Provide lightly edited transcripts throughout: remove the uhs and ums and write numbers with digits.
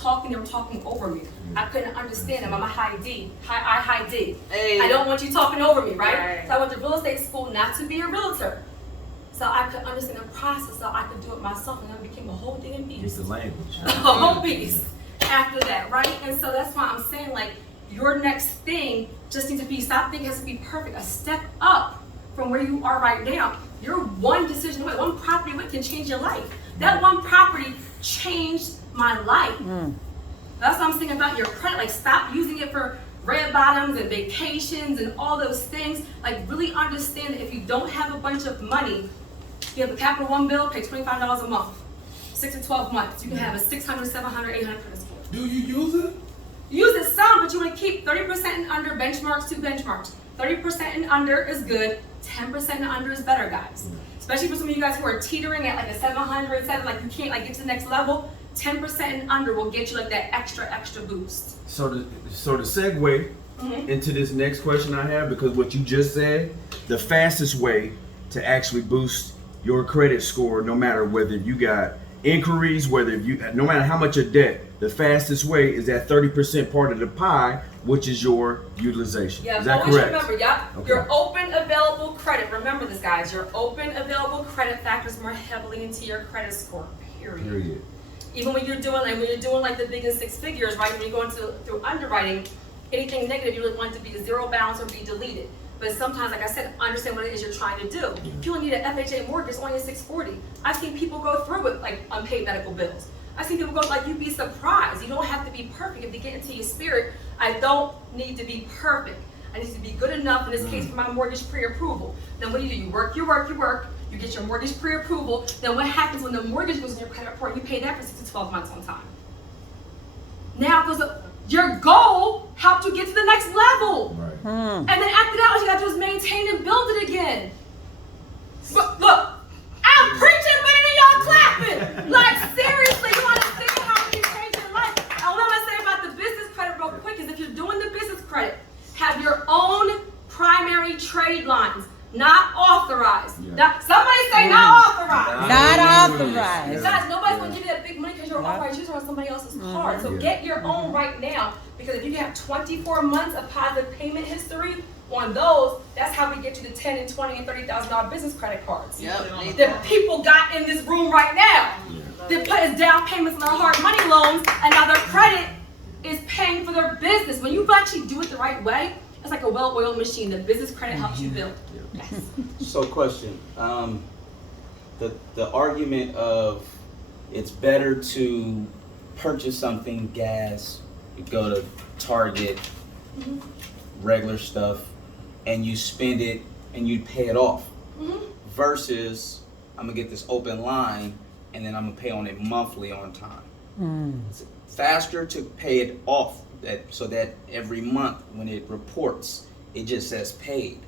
talking, they were talking over me. I couldn't understand them. I'm a high D. High D. Hey. I don't want you talking over me, right? So I went to real estate school not to be a realtor. So I could understand the process, so I could do it myself, and I became a whole damn beast. Use the language. A whole beast after that, right? And so that's why I'm saying, like, your next thing just needs to be, stop thinking it has to be perfect, a step up from where you are right now. You're one decision away, one property away can change your life. That one property changed my life. That's what I'm thinking about your credit. Like, stop using it for red bottoms and vacations and all those things. Like, really understand that if you don't have a bunch of money, you have a Capital One bill, pay $25 a month, 6 to 12 months. You can have a 600, 700, 800 credit score. Do you use it? Use it some, but you want to keep 30% and under benchmarks to benchmarks. 30% and under is good. 10% and under is better, guys. Especially for some of you guys who are teetering at like a 700, like you can't like get to the next level. 10% and under will get you like that extra boost. So to segue into this next question I have, because what you just said, the fastest way to actually boost your credit score, no matter whether you got inquiries, no matter how much of debt, the fastest way is that 30% part of the pie, which is your utilization. Yeah, is that always correct? Remember, okay. Your open available credit. Remember this, guys. Your open available credit factors more heavily into your credit score. Period. Even when you're doing like the big and six figures, right? When you're going through underwriting, anything negative you really want it to be a zero balance or be deleted. But sometimes, like I said, understand what it is you're trying to do. If you only need an FHA mortgage, it's only a 640. I've seen people go through with like unpaid medical bills. I've seen people go like, you'd be surprised. You don't have to be perfect. If you get into your spirit, I don't need to be perfect. I need to be good enough, in this case, for my mortgage pre-approval. Then what do? You work, you get your mortgage pre-approval. Then what happens when the mortgage goes in your credit report? You pay that for 6 to 12 months on time. Now it goes up. Your goal helped you get to the next level. Right. And then after that, what you gotta do is maintain and build it again. But look, I'm preaching better than y'all clapping. Like, seriously, you understand how you change your life. And what I'm gonna say about the business credit real quick is if you're doing the business credit, have your own primary trade lines, not authorized. Now, somebody say not authorized. Not authorized. Guys, nobody's gonna give you that big money because you're authorized using on somebody else's card. So get your own right now, because if you have 24 months of positive payment history on those, that's how we get you the $10,000 and $20,000 and $30,000 business credit cards. That people got in this room right now. They put as down payments on their hard money loans, and now their credit is paying for their business. When you actually do it the right way, it's like a well-oiled machine. The business credit helps you build. Yes. So question, the argument of it's better to purchase something, gas, you go to Target, regular stuff, and you spend it and you pay it off, versus I'm gonna get this open line and then I'm gonna pay on it monthly on time. It's faster to pay it off, so that every month when it reports, it just says paid.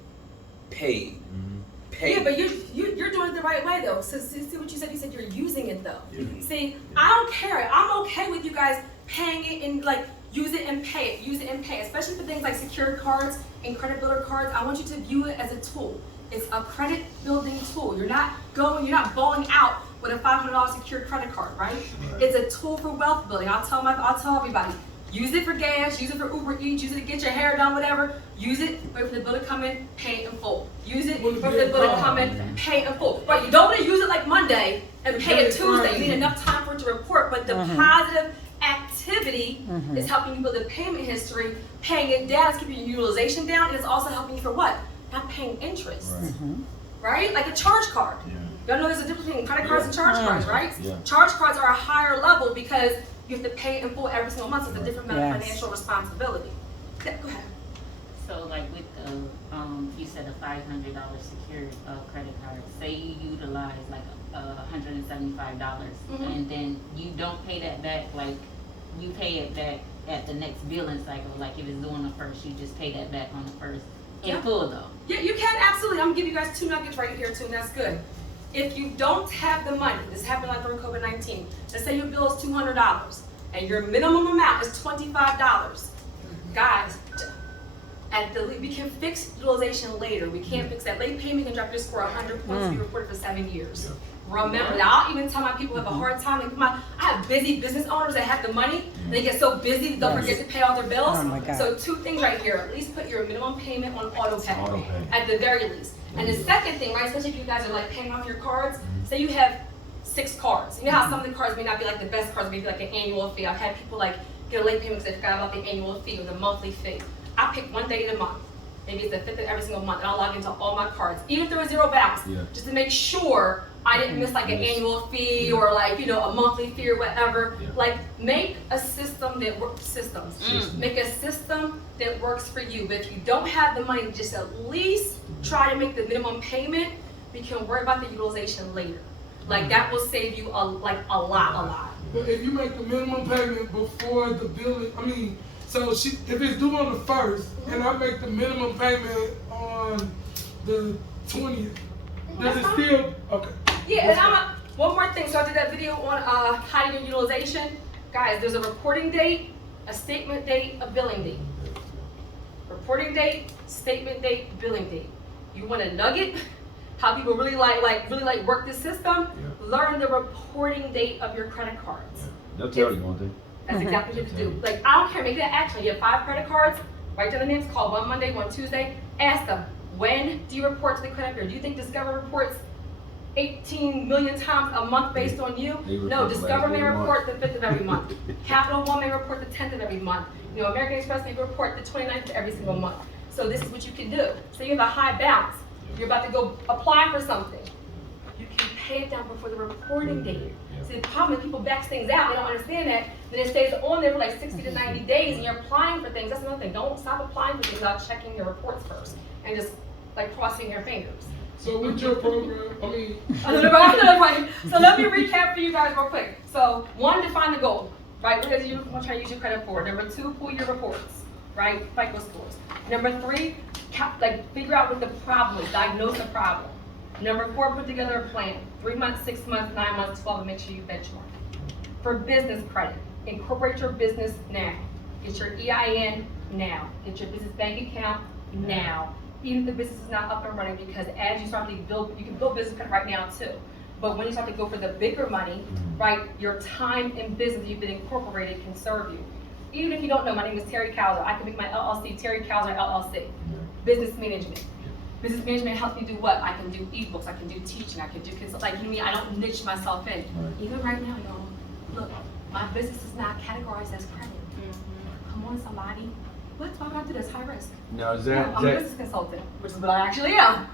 Yeah, but you're doing it the right way though. So see what you said? You said you're using it though. See, I don't care. I'm okay with you guys paying it and like use it and pay it. Use it and pay it. Especially for things like secured cards and credit builder cards. I want you to view it as a tool. It's a credit building tool. You're not bowling out with a $500 secured credit card, right? It's a tool for wealth building. I'll tell everybody. Use it for gas, use it for Uber Eats, use it to get your hair done, whatever. Use it, wait for the bill to come in, pay it in full. Use it, wait for the bill to come in, pay it in full. Right, you don't want to use it like Monday and pay it Tuesday. You need enough time for it to report, but the positive activity is helping you build a payment history. Paying it down is keeping your utilization down, and it's also helping you for what? Not paying interest, right? Like a charge card. Y'all know there's a difference between credit cards and charge cards, right? Charge cards are a higher level because you have to pay it in full every single month, so it's a different amount of financial responsibility. Yeah, go ahead. So like with the, you said a $500 secured credit card, say you utilize like $175 and then you don't pay that back, like you pay it back at the next billing cycle, like if it's due on the first, you just pay that back on the first in full though. Yeah, you can, absolutely. I'm gonna give you guys 2 nuggets right here too, and that's good. If you don't have the money, this happened like during COVID-19, let's say your bill is $200 and your minimum amount is $25. Guys, we can fix utilization later. We can't fix that. Late payment can drop your score 100 points if you report it for 7 years. Remember that. I'll even tell my people who have a hard time. Like I have busy business owners that have the money. And they get so busy they'll forget to pay all their bills. Oh my God. So 2 things right here. At least put your minimum payment on auto pay. At the very least. And the second thing, right, especially if you guys are like paying off your cards, say you have 6 cards. You know how some of the cards may not be like the best cards, maybe like an annual fee. I've had people like get a late payment because they forgot about the annual fee or the monthly fee. I pick one day of the month. Maybe it's the 5th of every single month, and I'll log into all my cards, even if there was 0 balance, just to make sure I didn't miss like an annual fee or like, you know, a monthly fee or whatever. Like make a system that works, make a system that works for you. But if you don't have the money, just at least try to make the minimum payment. We can worry about the utilization later. Like that will save you a lot. But if you make the minimum payment before the billing, so if it's due on the 1st and I make the minimum payment on the 20th, does it still, okay. Yeah, and one more thing. So I did that video on hiding your utilization. Guys, there's a reporting date, a statement date, a billing date. Reporting date, statement date, billing date. You want a nugget? How people really like work the system? Learn the reporting date of your credit cards. They'll tell you one thing. That's exactly what you have to do. Like, I don't care, make that action. You have 5 credit cards, write down the names, call one Monday, one Tuesday, ask them, when do you report to the credit bureau? Do you think Discover reports 18 million times a month based on you? No, Discover may report the 5th of every month. Capital One may report the 10th of every month. You know, American Express may report the 29th of every single month. So this is what you can do. So you have a high balance. You're about to go apply for something. You can pay it down before the reporting date. See, the problem is people back things out. They don't understand that. Then it stays on there for like 60 to 90 days, and you're applying for things. That's another thing. Don't stop applying for things without checking your reports first and just like crossing your fingers. So with your program, Right. So let me recap for you guys real quick. So 1, define the goal, right? What are you trying to use your credit for? Number 2, pull your reports, right? FICO scores. Number 3, figure out what the problem is, diagnose the problem. Number 4, put together a plan. 3 months, 6 months, 9 months, 12, and make sure you benchmark. For business credit, incorporate your business now. Get your EIN now. Get your business bank account now. Even if the business is not up and running, because as you start to build, you can build business credit right now too. But when you start to go for the bigger money, right, your time in business you've been incorporated can serve you. Even if you don't know, my name is Terry Cowser. I can make my LLC Terry Cowser LLC. Business management. Business management helps me do what? I can do ebooks, I can do teaching, I can do I don't niche myself in. Even right now, y'all, look, my business is not categorized as credit. Come on, somebody. What? Why do I do this? High risk. Now is I'm a business consultant, which is what I actually am.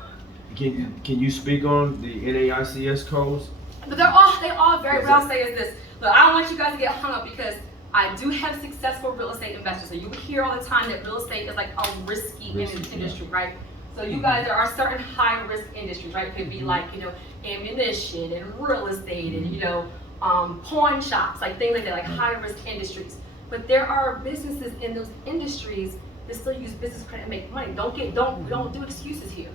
Can you speak on the NAICS codes? But they all very, what I'll say is this. Look, I don't want you guys to get hung up because I do have successful real estate investors. So you hear all the time that real estate is like a risky industry, right? So you guys, there are certain high risk industries, right? It could be like, you know, ammunition and real estate and, you know, pawn shops, like things like that, like high risk industries. But there are businesses in those industries that still use business credit and make money. We don't do excuses here,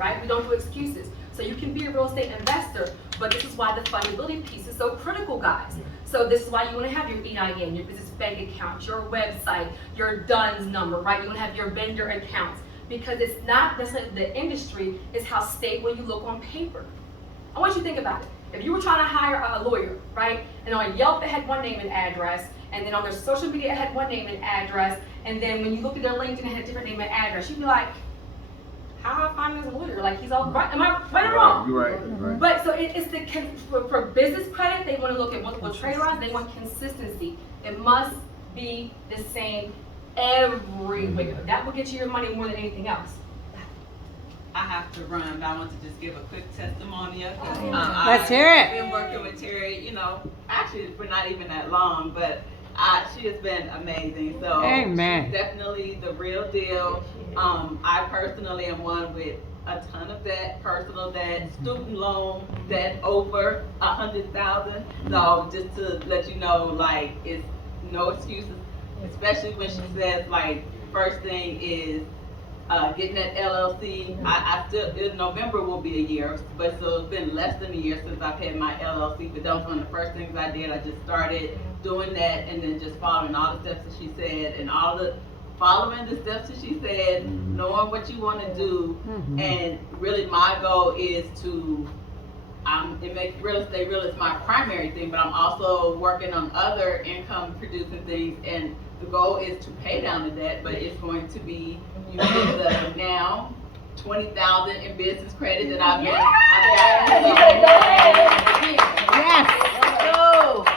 right? We don't do excuses. So you can be a real estate investor, but this is why the fundability piece is so critical, guys. So this is why you want to have your EIN, your business bank account, your website, your DUNS number, right? You want to have your vendor accounts, because it's not necessarily the industry, it's how stable you look on paper. I want you to think about it. If you were trying to hire a lawyer, right, and on Yelp it had one name and address, and then on their social media it had one name and address, and then when you look at their LinkedIn it had a different name and address, you'd be like, how do I find him as a lawyer? Like, he's all right. Am I right or wrong? You're right. But so it's for business credit, they want to look at multiple trade lines, they want consistency. It must be the same everywhere. That will get you your money more than anything else. I have to run, but I want to just give a quick testimony. Let's hear it. I've been working with Terry, you know, actually for not even that long, but she has been amazing. So Amen. She's definitely the real deal. I personally am one with a ton of debt, personal debt, student loan debt over $100,000. So just to let you know, like, it's no excuses, especially when she says, like, first thing is getting that LLC. I still, in November will be a year, but so it's been less than a year since I've had my LLC, but that was one of the first things I did. I just started doing that and then just following all the steps that she said and following the steps that she said, knowing what you want to do, and really my goal is to it makes real estate real is my primary thing, but I'm also working on other income producing things, and the goal is to pay down the debt, but it's going to be using the now 20,000 in business credit that I've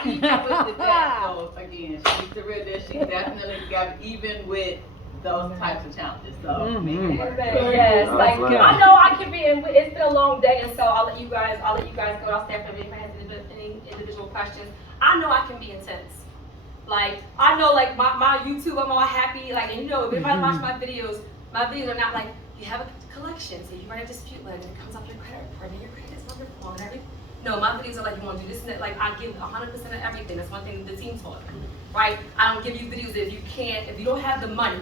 keep up with the debt. So again, she's the real deal. She definitely got even with those types of challenges. So Yes, like I know I can be in. It's been a long day, and so I'll let you guys go. I'll stay after if I have any individual questions. I know I can be intense. Like I know, like my YouTube, I'm all happy. Like, and you know, if anybody watch my videos are not like you have a collection, so you write a dispute letter, it comes off your credit report, and your credit is wonderful and everything. No, my videos are like, you want to do this and that. Like, I give 100% of everything. That's one thing the team taught me, right? I don't give you videos if you don't have the money,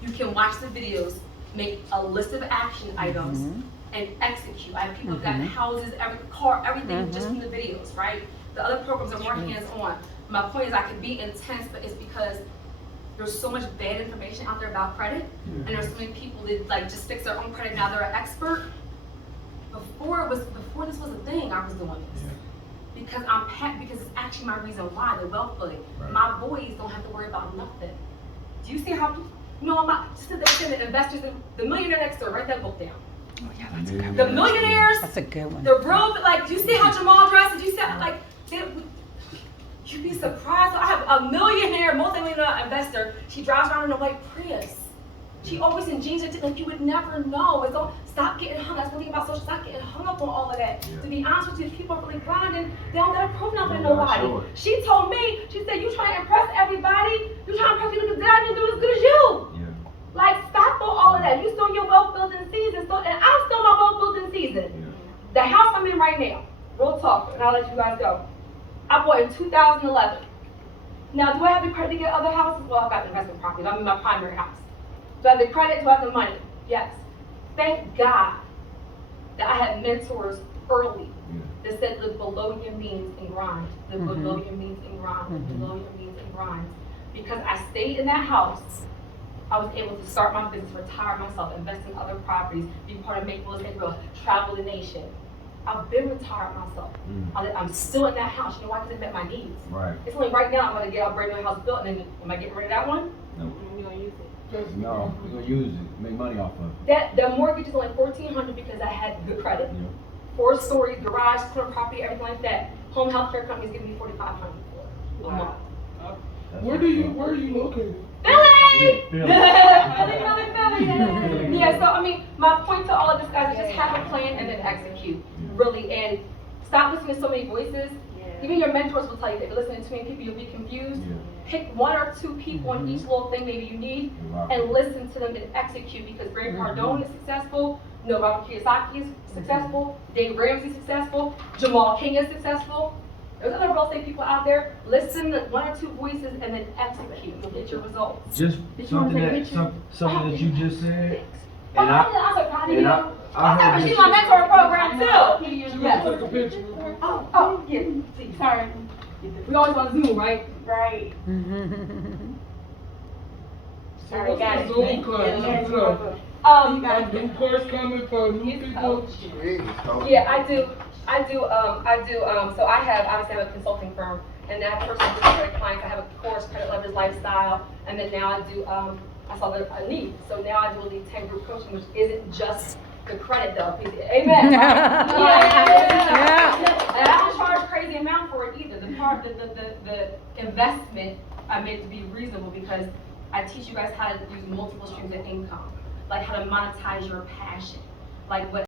you can watch the videos, make a list of action items, and execute. I have people who got houses, everything just from the videos, right? The other programs are more hands-on. My point is I can be intense, but it's because there's so much bad information out there about credit, and there's so many people that like just fix their own credit. Now they're an expert. Before this was a thing, I was doing this because because it's actually my reason why the wealth building. Right. My boys don't have to worry about nothing. Do you see how? Just they said the investors, the millionaire next door. Write that book down. Oh yeah, that's a good one. The millionaires. That's a good one. The real, like, do you see how Jamal dressed? Did you see like? You'd be surprised. I have a millionaire, multi-millionaire investor. She drives around in a white Prius. She always in jeans, like you would never know. It's all, stop getting hung up. That's one thing about social. Stop getting hung up on all of that. To be honest with you, if people are really grinding, they don't gotta prove nothing to nobody. She told me, she said, you trying to impress everybody. You trying to impress people because I didn't do as good as you. Like, stop all of that. You still in your wealth building season, and I'm still in my wealth building season. The house I'm in right now, real talk, and I'll let you guys go. I bought in 2011. Now, do I have the credit to get other houses? Well, I've got the investment property. I'm in my primary house. Do I have the credit? Do I have the money? Yes. Thank God that I had mentors early that said, look below your means and grind. Look below your means and grind. Look below your means and grind. Because I stayed in that house, I was able to start my business, retire myself, invest in other properties, be part of Make Real Estate Real, travel the nation. I've been retired myself. I'm still in that house. You know why? Because it met my needs. Right. It's only right now I'm going to get a brand new house built, and then am I getting rid of that one? No. You're gonna use it. No, we're gonna use it. Make money off of it. That the mortgage is only $1,400 because I had good credit. 4 stories, garage, corner property, everything like that. Home health care companies give me $4,500 for a month. Where are you located? Philly! Philly. Yeah, so I mean, my point to all of this, guys, is just have a plan and then execute, really, and stop listening to so many voices. Even your mentors will tell you that if you're listening to too many people, you'll be confused. Pick 1 or 2 people on each little thing maybe you need, and listen to them and execute, because Grant Cardone is successful, Robert Kiyosaki is successful, Dave Ramsey is successful, Jamal King is successful. There's other real estate people out there. Listen to 1 or 2 voices and then execute. You'll get your results. Just something that you just said. And I heard she's my mentor program too. Yes. Take a picture. Oh, yeah. Sorry. We always want to Zoom, right? Right. Sorry, guys. Zoom class. New course coming for new people. Yeah, I do. So I obviously have a consulting firm, and I have personal credit clients. I have a course, Credit Leverage Lifestyle, and then now I do, I saw a need. So now I do a lead 10 group coaching, which isn't just the credit though. Amen. Yeah. And I don't charge crazy amount for it either. The investment I made to be reasonable, because I teach you guys how to use multiple streams of income, like how to monetize your passion, like what